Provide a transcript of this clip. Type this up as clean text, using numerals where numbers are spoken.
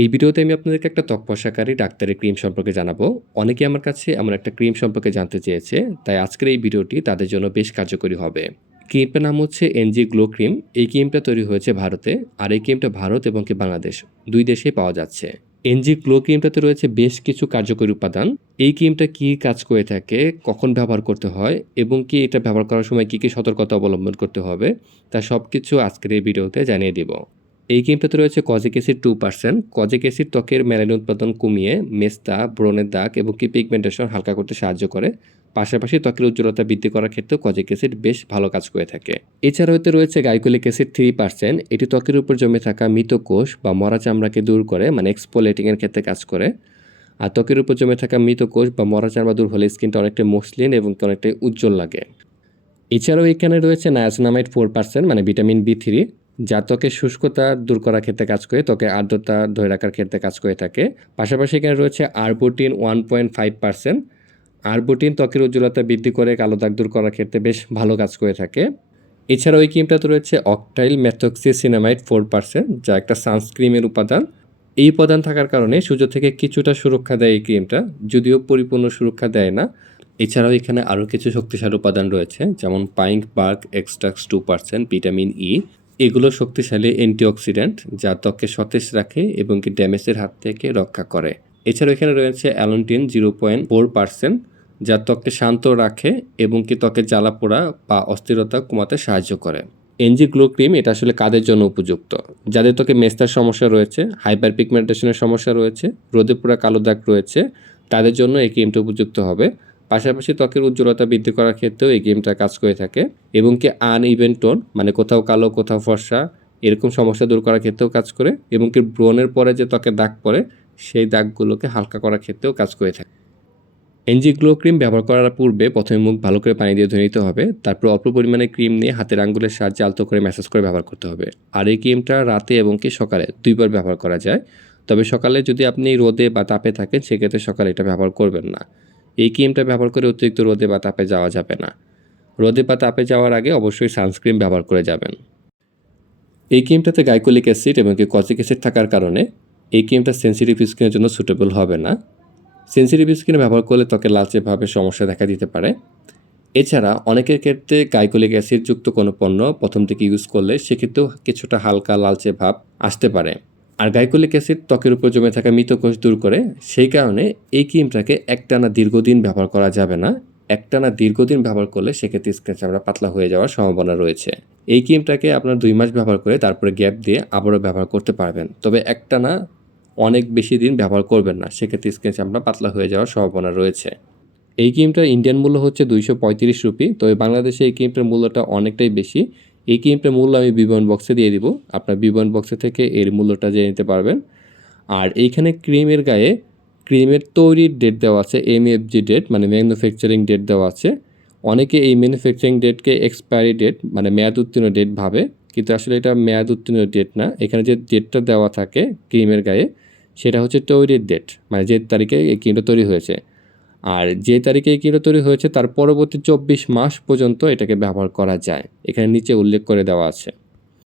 এই ভিডিওতে আমি আপনাদেরকে একটা ত্বক ফর্সাকারী ডাক্তারি ক্রিম সম্পর্কে জানাবো। অনেকে আমার কাছে এমন একটা ক্রিম সম্পর্কে জানতে চেয়েছে, তাই আজকের এই ভিডিওটি তাদের জন্য বেশ কার্যকরী হবে। ক্রিমটার নাম হচ্ছে এনজি গ্লো ক্রিম। এই ক্রিমটা তৈরি হয়েছে ভারতে, আর এই ক্রিমটা ভারত এবং কি বাংলাদেশ দুই দেশেই পাওয়া যাচ্ছে। এনজি গ্লো ক্রিমটাতে রয়েছে বেশ কিছু কার্যকরী উপাদান। এই ক্রিমটা কী কাজ করে থাকে, কখন ব্যবহার করতে হয় এবং কি এটা ব্যবহার করার সময় কী কী সতর্কতা অবলম্বন করতে হবে, তা সব কিছু আজকের এই ভিডিওতে জানিয়ে দিব। এই ক্রিমটাতে রয়েছে কজিক অ্যাসিড 2%। কজিক অ্যাসিড ত্বকের মেলানিন উৎপাদন কমিয়ে মেস্তা, ব্রণের দাগ এবং কি পিগমেন্টেশন হালকা করতে সাহায্য করে। পাশাপাশি ত্বকের উজ্জ্বলতা বৃদ্ধি করার ক্ষেত্রেও কজিক অ্যাসিড বেশ ভালো কাজ করে থাকে। এছাড়াও এতে রয়েছে গাইকোলিক অ্যাসিড 3%। এটি ত্বকের উপর জমে থাকা মৃত কোষ বা মরা চামড়াকে দূর করে, মানে এক্সফোলিয়েটিংয়ের ক্ষেত্রে কাজ করে। আর ত্বকের উপর জমে থাকা মৃত কোষ বা মরা চামড়া দূর হলে স্কিনটা অনেকটা মসৃণ এবং অনেকটাই উজ্জ্বল লাগে। এছাড়াও এখানে রয়েছে নায়াসিনামাইড 4%, মানে ভিটামিন B3, যা ত্বকের শুষ্কতা দূর করার ক্ষেত্রে কাজ করে, ত্বকে আর্দ্রতা ধরে রাখার ক্ষেত্রে কাজ করে থাকে। পাশাপাশি এখানে রয়েছে আরবুটিন 1.5%। আরবুটিন ত্বকের উজ্জ্বলতা বৃদ্ধি করে, কালো দাগ দূর করার ক্ষেত্রে বেশ ভালো কাজ করে থাকে। এছাড়াও এই ক্রিমটাতে রয়েছে অক্টাইল মেথক্সিসিনামাইড 4%, যা একটা সানস্ক্রিমের উপাদান। এই উপাদান থাকার কারণে সূর্য থেকে কিছুটা সুরক্ষা দেয় এই ক্রিমটা, যদিও পরিপূর্ণ সুরক্ষা দেয় না। এছাড়াও এখানে আরও কিছু শক্তিশালী উপাদান রয়েছে, যেমন pine bark extract 2%, vitamin E. এগুলো শক্তিশালী অ্যান্টিঅক্সিডেন্ট, যা ত্বককে সতেজ রাখে এবং কি ড্যামেজের হাত থেকে রক্ষা করে। এছাড়াও এখানে রয়েছে অ্যালন্টিন 0.4%, যা ত্বককে শান্ত রাখে এবং কি ত্বকের জ্বালা পোড়া বা অস্থিরতা কমাতে সাহায্য করে। এনজি গ্লো ক্রিম এটা আসলে কাদের জন্য উপযুক্ত? যাদের ত্বকে মেস্তার সমস্যা রয়েছে, হাইপার পিগমেন্টেশনের সমস্যা রয়েছে, রোদে পোড়া কালো দাগ রয়েছে, তাদের জন্য এই ক্রিমটা উপযুক্ত হবে। পাশাপাশি ত্বকের উজ্জ্বলতা বৃদ্ধি করার ক্ষেত্রেও এই ক্রিমটা কাজ করে থাকে এবং কি আনইভেন টোন, মানে কোথাও কালো কোথাও ফর্সা, এরকম সমস্যা দূর করার ক্ষেত্রেও কাজ করে এবং কি ব্রণের পরে যে ত্বকের দাগ পড়ে সেই দাগগুলোকে হালকা করার ক্ষেত্রেও কাজ করে থাকে। এনজি গ্লো ক্রিম ব্যবহার করার পূর্বে প্রথমে মুখ ভালো করে পানি দিয়ে ধুয়ে নিতে হবে। তারপর অল্প পরিমাণে ক্রিম নিয়ে হাতের আঙ্গুলের সাহায্যে আলতো করে ম্যাসাজ করে ব্যবহার করতে হবে। আর এই ক্রিমটা রাতে এবং কি সকালে দুইবার ব্যবহার করা যায়। তবে সকালে যদি আপনি রোদে বা তাপে থাকেন, সেক্ষেত্রে সকালে এটা ব্যবহার করবেন না। এই ক্রিমটা ব্যবহার করে অতিরিক্ত রোদে বা তাপে যাওয়া যাবে না। রোদে বা তাপে যাওয়ার আগে অবশ্যই সানস্ক্রিন ব্যবহার করে যাবেন। এই ক্রিমটাতে গাইকোলিক অ্যাসিড এবং কি কজিক অ্যাসিড থাকার কারণে এই ক্রিমটা সেনসিটিভ স্কিনের জন্য সুটেবল হবে না। সেনসিটিভ স্কিনে ব্যবহার করলে ত্বকের লালচে ভাবে সমস্যা দেখা দিতে পারে। এছাড়া অনেকের ক্ষেত্রে গাইকোলিক অ্যাসিডযুক্ত কোনো পণ্য প্রথম থেকে ইউজ করলে সেক্ষেত্রেও কিছুটা হালকা লালচে ভাব আসতে পারে। আর গাইকোলিক অ্যাসিড ত্বকের উপর জমে থাকা মৃত কোষ দূর করে, সেই কারণে এই ক্রিমটাকে একটানা দীর্ঘদিন ব্যবহার করা যাবে না। একটানা দীর্ঘদিন ব্যবহার করলে সেক্ষেত্রে স্কিন চামড়া পাতলা হয়ে যাওয়ার সম্ভাবনা রয়েছে। এই ক্রিমটাকে আপনার 2 মাস ব্যবহার করে তারপরে গ্যাপ দিয়ে আবারও ব্যবহার করতে পারবেন, তবে একটানা অনেক বেশি দিন ব্যবহার করবেন না, সেক্ষেত্রে স্কিন চামড়া পাতলা হয়ে যাওয়ার সম্ভাবনা রয়েছে। এই ক্রিমটার ইন্ডিয়ান মূল্য হচ্ছে 235 রুপি, তবে বাংলাদেশে এই ক্রিমটার মূল্যটা অনেকটাই বেশি। এই ক্রিমটার মূল্য আমি বিবরণ বক্সে দিয়ে দিব, আপনার বিবরণ বক্সে থেকে এর মূল্যটা জেনে নিতে পারবেন। আর এইখানে ক্রিমের গায়ে ক্রিমের তৈরির ডেট দেওয়া আছে, এমএফজি ডেট, মানে ম্যানুফ্যাকচারিং ডেট দেওয়া আছে। অনেকে এই ম্যানুফ্যাকচারিং ডেটকে এক্সপায়ারি ডেট, মানে মেয়াদ উত্তীর্ণ ডেট ভাবে, কিন্তু আসলে এটা মেয়াদ উত্তীর্ণ ডেট না। এখানে যে ডেটটা দেওয়া থাকে ক্রিমের গায়ে, সেটা হচ্ছে তৈরির ডেট, মানে যে তারিখে এই ক্রিমটা তৈরি হয়েছে। আর যে তারিখে এই ক্রিমটা তৈরি হয়েছে তার পরবর্তী 24 মাস পর্যন্ত এটাকে ব্যবহার করা যায়, এখানে নিচে উল্লেখ করে দেওয়া আছে।